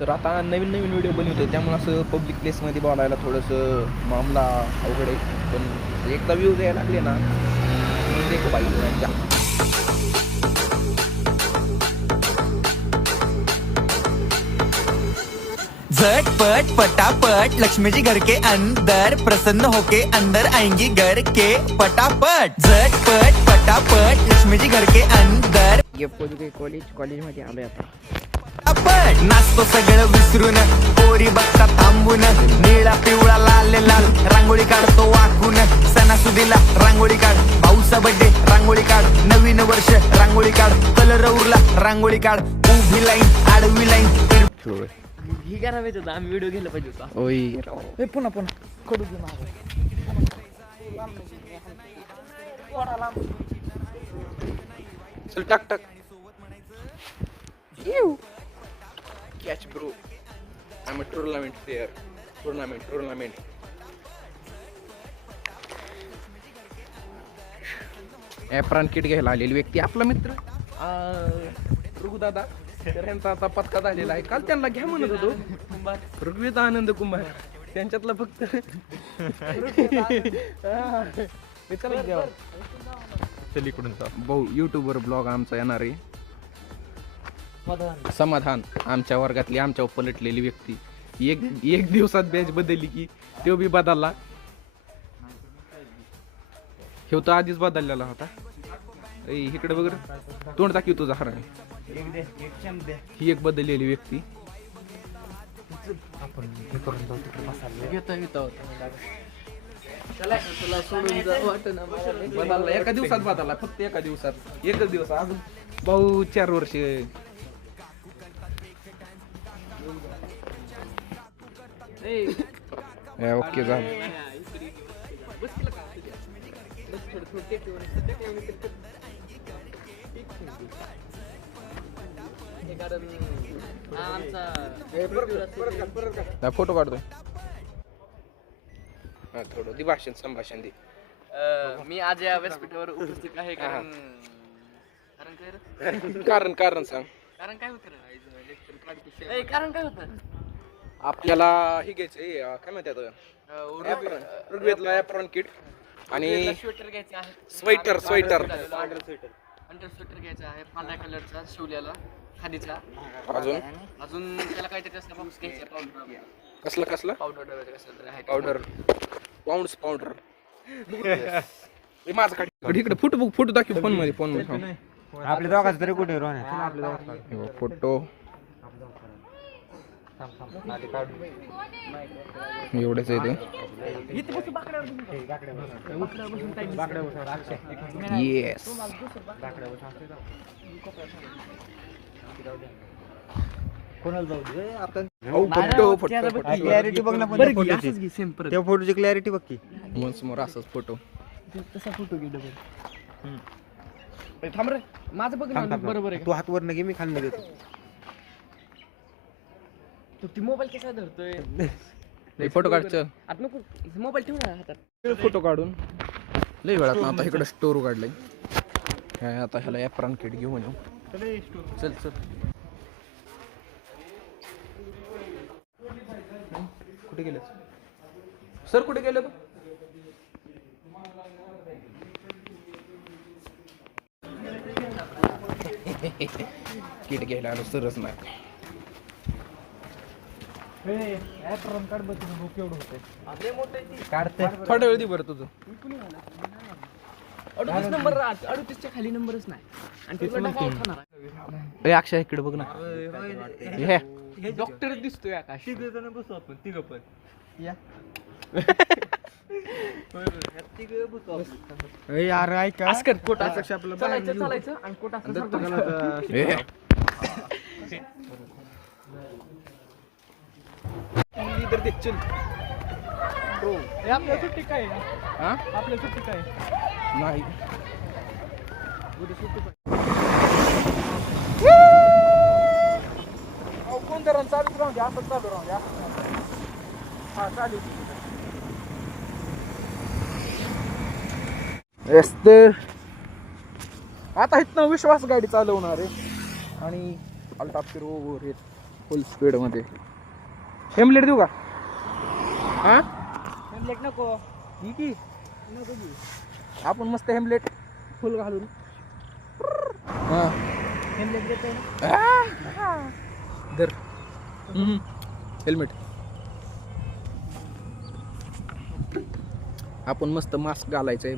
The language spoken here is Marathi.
तर आता नवीन नवीन व्हिडिओ बनवतो त्यामुळे असं पब्लिक प्लेसमध्ये बोलायला थोडंसं मामला अवघड आहे. पण एकदा व्ह्यूज यायला लागले ना मग देखो बाई यांच्या झटपट पटापट लक्ष्मी जी घर के अंदर प्रसन्न होके अंदर आएंगी घर के पटापट झटपट पटापट लक्ष्मी जी घर के अंदर कॉलेजमध्ये आलोय आता. पटापट नाचतो सगळं विसरून पोरी बघता थांबून निळा पिवळा लाल लाल रांगोळी काढतो वाकून सणासुदीला रांगोळी काढ भाऊचा बर्थडे रांगोळी काढ नवीन वर्ष रांगोळी काढ कलर उरला रांगोळी काढ उभी लाईन आडवी लाईन ही करावे होतं आम्ही व्हिडिओ घ्यायला पाहिजे होता. ओय पुन्हा कडू घे मागं. चल टाक catch bro. I am a tournament player. Tournament apron kit घ्यायला आलेली व्यक्ती आपला मित्र रघुदादा. तर यांचा आता पत्का झालेला आहे. काल त्यांना घ्या म्हणत होतो ऋग्वेद आनंद कुंभार त्यांच्यातला फक्त भाऊ युट्यूबवर ब्लॉग आमचा येणार आहे. समाधान आमच्या वर्गातली आमच्यावर पलटलेली व्यक्ती. एक दिवसात बॅच बदलली की तो बी बदलला. हे तो आधीच बदललेला होता. इकडे बघ तोंड दाखव तुझा हरा. ही एक बदललेली व्यक्ती. बदलला एका दिवसात बदलला. फक्त एका दिवसात एकच दिवस. अजून भाऊ 4 वर्ष. ओके झालं. फोटो काढतोय. थोडं दि संभाषण दे. मी आज या व्यासपीठावर उपस्थित आहे कारण कारण सांग. कारण काय होतं कारण काय होतं आपल्याला हे घ्यायचंय काय म्हणतात ऋग्वेदला ॲप्रॉन किट आणि स्वेटर घ्यायचं आहे. स्वेटर अंडर स्वेटर घ्यायचा आहे पांढऱ्या कलरचा शिवल्याला खादीचा. अजून त्याला काहीतरी असं बॉक्स घ्यायचा. कसला पावडर कसं तरी आहे. पावडर माझं काढ इकडे फोटो दाखव फोन मध्ये. आपल्या दोघांचं तरी कुठे आपल्या फोटो एवढेच आहे ते. येस क्लॅरिटी बघ ना. त्या फोटोची क्लॅरिटी बघ की. समोर असंच फोटो. तसा फोटो घे डबल. थांब रे माझं बघ ना बरोबर आहे. तू हात वर घे मी खाली देतो. तू ती मोबाईल कसा धरतोय. फोटो काढचं आता नको मोबाईल ठेव ना हातात. फोटो काढून लई वेळात ना आता इकडे स्टोर काढलंय. आता ह्याला ॲप्रॉन किट घेऊन येऊ. चल कुठे गेले सर? कुठे गेले तू? किट घ्यायला आलो सरच नाही. थोडा वेळ दे बरं तुझं. 38 नंबर 38च्या खाली नंबरच नाही. आणि तुला काय खाणार आहे? अक्षय इकडे बघ ना. हे डॉक्टर दिसतोय आकाश. यार ऐका अस्कर कोट चालायचं आणि कोट इधर देख चल. आपल्या सुट्टी काय आपल्या सुट्टी काय नाही. कोणत्या रन चालूच राहू द्या. असं चालू राहू द्या. हा चालू. आता इथनं विश्वास गाडी चालवणार आहे आणि अल्टा फिरवून येत फुल स्पीडमध्ये. हेमलेट देऊ का? हां हेमलेट नको की आपण मस्त हेमलेट फुल घालून. हां हेमलेट देते धर हेल्मेट. आपण मस्त मास्क घालायचं आहे.